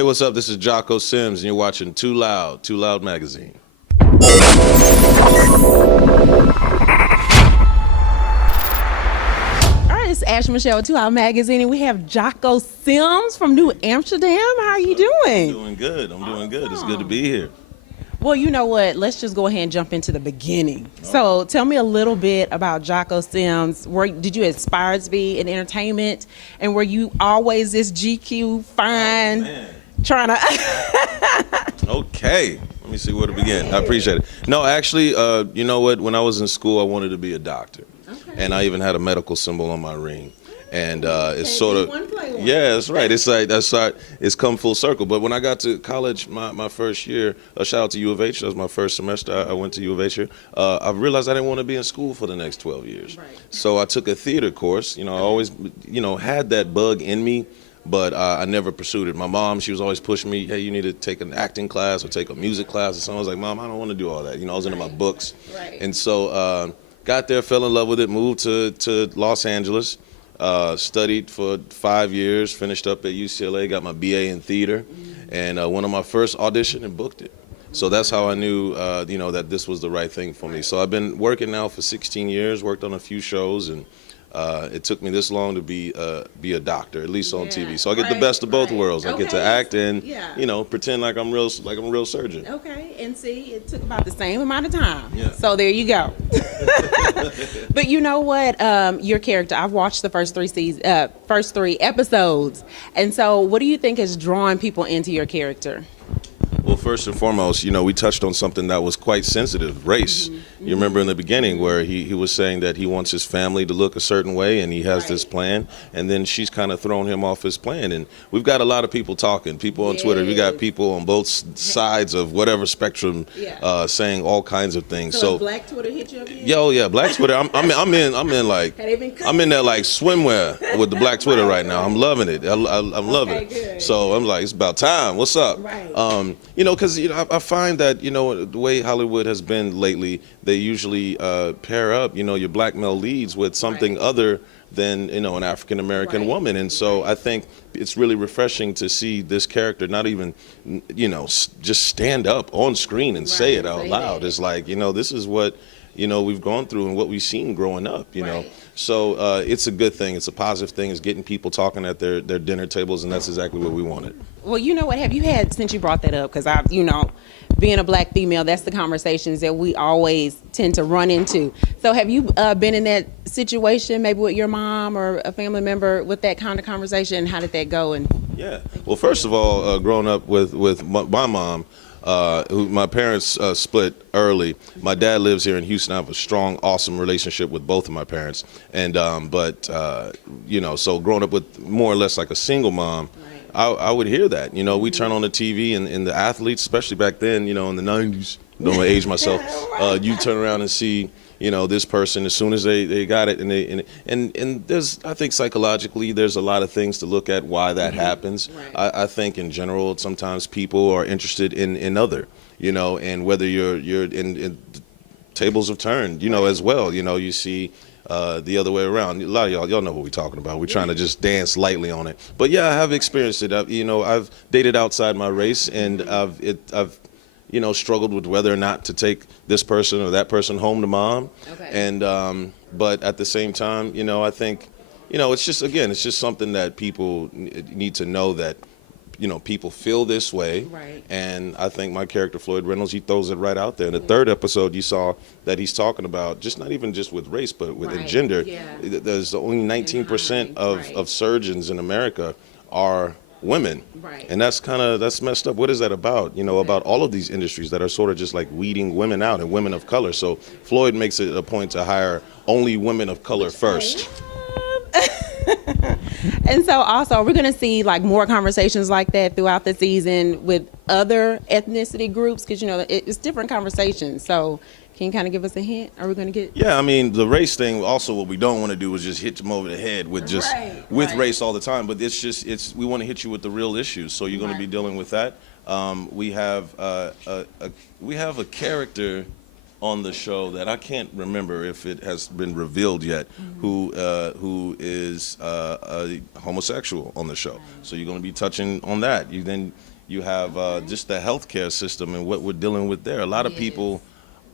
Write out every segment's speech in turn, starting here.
Hey, what's up? This is Jocko Sims, and you're watching Too Loud Magazine. All right, it's Ash Michelle with Too Loud Magazine, and we have Jocko Sims from New Amsterdam. How are you doing? I'm doing good. It's good to be here. Well, you know what? Let's just go ahead and jump into the beginning. So tell me a little bit about Jocko Sims. Did you aspire to be in entertainment? And were you always this GQ fine trying to... Okay. Let me see where to begin. I appreciate it. No, actually, you know what? When I was in school, I wanted to be a doctor. Okay. And I even had a medical symbol on my ring. And it's sort of, yeah, that's right. It's like, it's come full circle. But when I got to college, my first year, shout out to U of H, that was my first semester. I went to U of H here. I realized I didn't want to be in school for the next 12 years. Right. So I took a theater course. You know, I always, had that bug in me, but I never pursued it. My mom, she was always pushing me, hey, you need to take an acting class or take a music class or something. I was like, Mom, I don't want to do all that. I was into my books. Right. And so got there, fell in love with it, moved to Los Angeles. Studied for 5 years, finished up at UCLA, got my BA in theater, and went on my first audition and booked it. So that's how I knew, that this was the right thing for me. So I've been working now for 16 years, worked on a few shows, and it took me this long to be a doctor, at least on TV. So I get the best of both worlds. I get to act and pretend like I'm a real surgeon. Okay, and see, it took about the same amount of time. Yeah. So there you go. But you know what? Your character, I've watched the first three episodes, and so what do you think is drawing people into your character? Well, first and foremost, we touched on something that was quite sensitive, race. Mm-hmm. You remember in the beginning where he was saying that he wants his family to look a certain way and he has this plan, and then she's kind of thrown him off his plan. And we've got a lot of people talking, people on Twitter. We got people on both sides of whatever spectrum saying all kinds of things. So Black Twitter hit you up here? Yo, yeah, Black Twitter. I'm in that like swimwear with the Black Twitter right now. I'm loving it. I'm loving it. Good. So I'm like, it's about time. What's up? Right. Because I find that the way Hollywood has been lately, they usually pair up your black male leads with something other than an African American woman, and so I think it's really refreshing to see this character not even just stand up on screen and say it out loud. It's like this is what we've gone through and what we've seen growing up, So it's a good thing. It's a positive thing. It's getting people talking at their dinner tables, and that's exactly what we wanted. Well, you know what? Have you had, since you brought that up, because being a black female, that's the conversations that we always tend to run into. So have you been in that situation, maybe with your mom or a family member, with that kind of conversation? How did that go? Yeah. Well, first of all, growing up with my mom, who my parents split early. My dad lives here in Houston. I have a strong, awesome relationship with both of my parents. And so growing up with more or less like a single mom, I would hear that. We turn on the TV and the athletes, especially back then, in the 90s, don't want to age myself, you turn around and see this person as soon as they got it, and there's, I think psychologically there's a lot of things to look at why that happens. Right. I think in general sometimes people are interested in other, and whether you're in tables have turned, as well. You see the other way around. A lot of y'all know what we're talking about. We're trying to just dance lightly on it, but yeah, I have experienced it. I've dated outside my race, and I've struggled with whether or not to take this person or that person home to mom. Okay. And but at the same time, I think, it's just something that people need to know, that people feel this way. Right. And I think my character Floyd Reynolds, he throws it right out there. In the third episode, you saw that he's talking about not even just with race, but with gender. Yeah. There's only 19% of surgeons in America are women. Right. And that's messed up. What is that about? About all of these industries that are sort of just like weeding women out and women of color. So Floyd makes it a point to hire only women of color first. And so also we're going to see like more conversations like that throughout the season with other ethnicity groups, because it's different conversations. So can you kind of give us a hint? Are we going to get? Yeah, I mean, the race thing, also what we don't want to do is just hit them over the head with race all the time. But we want to hit you with the real issues. So you're going to be dealing with that. We have a character on the show that I can't remember if it has been revealed yet, who is a homosexual on the show. So you're going to be touching on that. You have just the healthcare system and what we're dealing with there. A lot of people,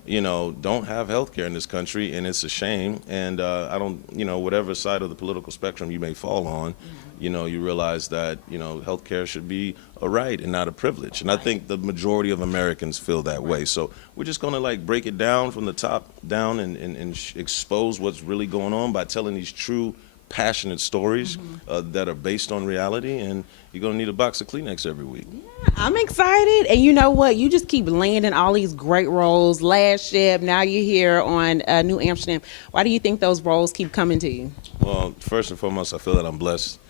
don't have health care in this country, and it's a shame. And I don't, whatever side of the political spectrum you may fall on, you realize that, health care should be a right and not a privilege. And I think the majority of Americans feel that way. So we're just going to break it down from the top down and expose what's really going on by telling these true, passionate stories that are based on reality. And you're going to need a box of Kleenex every week. Yeah, I'm excited. And you know what? You just keep landing all these great roles. Last Ship, now you're here on New Amsterdam. Why do you think those roles keep coming to you? Well, first and foremost, I feel that I'm blessed.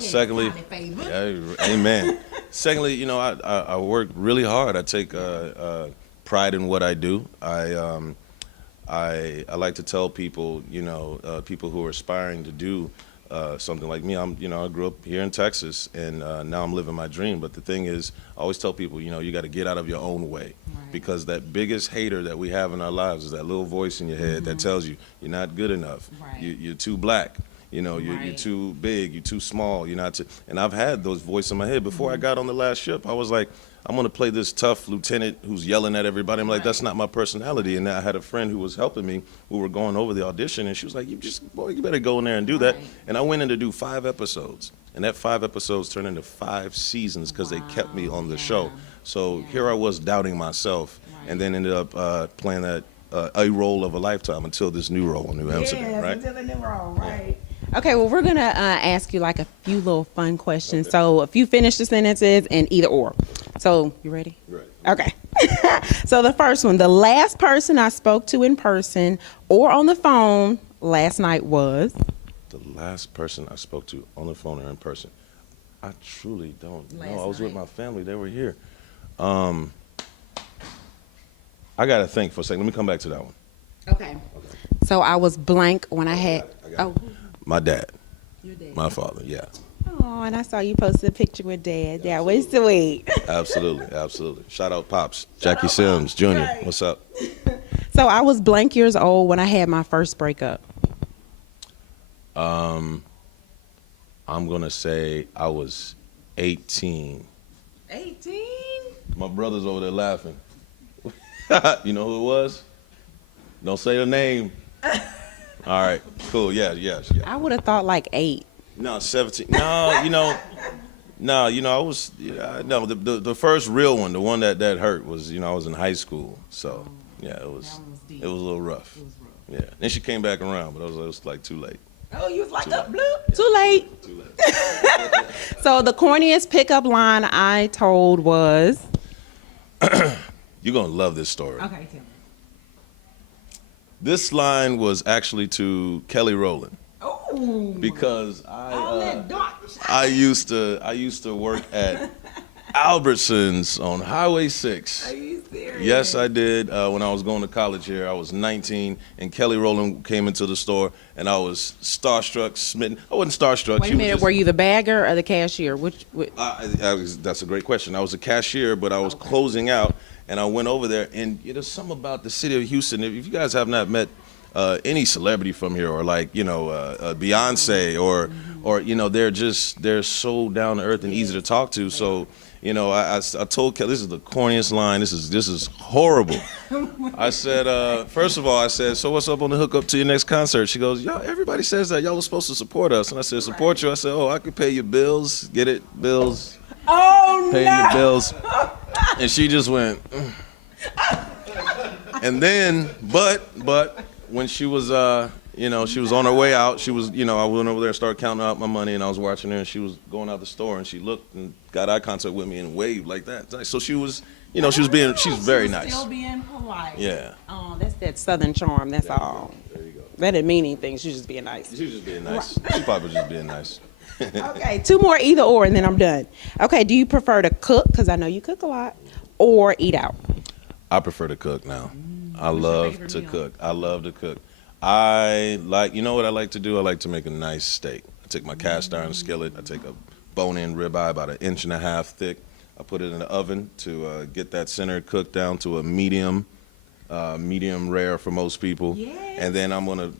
Secondly, amen. Secondly, I work really hard. I take pride in what I do. I like to tell people, people who are aspiring to do something like me. I grew up here in Texas, and now I'm living my dream. But the thing is, I always tell people, you got to get out of your own way, because that biggest hater that we have in our lives is that little voice in your head that tells you you're not good enough, you're too black. You're too big, you're too small, you're not too, and I've had those voices in my head. Before I got on the Last Ship, I was like, I'm gonna play this tough lieutenant who's yelling at everybody. I'm like, that's not my personality. And I had a friend who was helping me. We were going over the audition, and she was like, you better go in there and do that. And I went in to do 5 episodes, and that 5 episodes turned into 5 seasons because they kept me on the show. So here I was doubting myself, and then ended up playing that a role of a lifetime until this new role in New Amsterdam, right? Until the new role, right? Okay, well, we're going to ask you a few little fun questions. Okay. So if you finish the sentences and either or. So you ready? Right. Okay. So the first one, the last person I spoke to in person or on the phone last night was? The last person I spoke to on the phone or in person. I truly don't know. I was with my family. They were here. I got to think for a second. Let me come back to that one. Okay. So I was blank when I had... My dad. Your dad. My father, yeah. Oh, and I saw you posted a picture with Dad. That was sweet. Absolutely. Shout out Pops. Jocko Sims Jr. Right. What's up? So I was blank years old when I had my first breakup. I'm going to say I was 18. 18? My brother's over there laughing. You know who it was? Don't say the name. All right, cool. Yeah. I would have thought 8. No, 17. No, I was. No, the first real one, the one that hurt was, I was in high school. So yeah, it was a little rough. Yeah. Then she came back around, but it was too late. Oh, you was bloop. Yeah. Too late. Too late. So the corniest pickup line I told was. You're gonna love this story. Okay, tell me. This line was actually to Kelly Rowland. Oh. Because I used to work at Albertsons on Highway 6. Are you serious? Yes, I did. When I was going to college here, I was 19, and Kelly Rowland came into the store, and I was starstruck, smitten. I wasn't starstruck. Wait a minute, were you the bagger or the cashier? Which? That's a great question. I was a cashier, but I was closing out. And I went over there, and there's something about the city of Houston. If you guys have not met any celebrity from here, or Beyonce, or they're so down to earth and easy to talk to. So I told Kelly, this is the corniest line. This is horrible. I said, first of all, I said, so what's up on the hookup to your next concert? She goes, everybody says that y'all were supposed to support us, and I said, support you. I said, I could pay your bills. Get it, bills. Oh, pay your bills. And she just went, and then, but when she was, she was on her way out. She was, I went over there and started counting out my money, and I was watching her, and she was going out the store, and she looked and got eye contact with me and waved like that. So she was, she's very nice. Still being polite. Yeah. Oh, that's that Southern charm. That's all. There you go. That didn't mean anything. She was just being nice. She was just being nice. She probably was just being nice. Okay, 2 more either or, and then I'm done. Okay, do you prefer to cook, because I know you cook a lot, or eat out? I prefer to cook now. I love to cook. I love to cook. I like, what I like to do? I like to make a nice steak. I take my cast iron skillet. I take a bone-in ribeye about 1.5 inches thick. I put it in the oven to get that center cooked down to a medium medium rare for most people. Yes. And then I'm gonna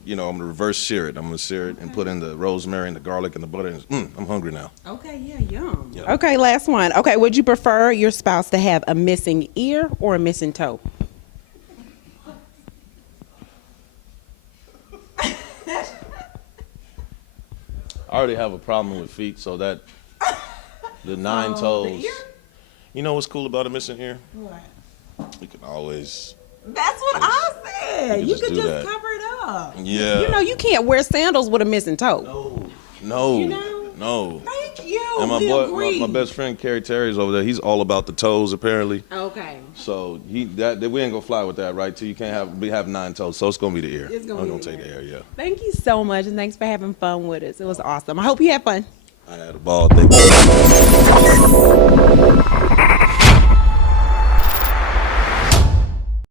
reverse sear it. I'm gonna sear it and put in the rosemary and the garlic and the butter. And, I'm hungry now. Okay, yeah, yum. Yeah. Okay, last one. Okay, would you prefer your spouse to have a missing ear or a missing toe? I already have a problem with feet, so that the 9 toes. ear? You know what's cool about a missing ear? What? You can always. That's what I said. you You can could just just do that. cover it up. Yeah. You know, you can't wear sandals with a missing toe. No. You know? No. Thank you. And my We boy, agree. my best friend Kerry Terry's over there. He's all about the toes, apparently. Okay. So we ain't gonna fly with that, right? Till you can't have 9 toes. So it's gonna be the ear. It's gonna I'm be gonna the take the ear. Yeah. Thank you so much, and thanks for having fun with us. It was awesome. I hope you had fun. I had a ball. Thank you.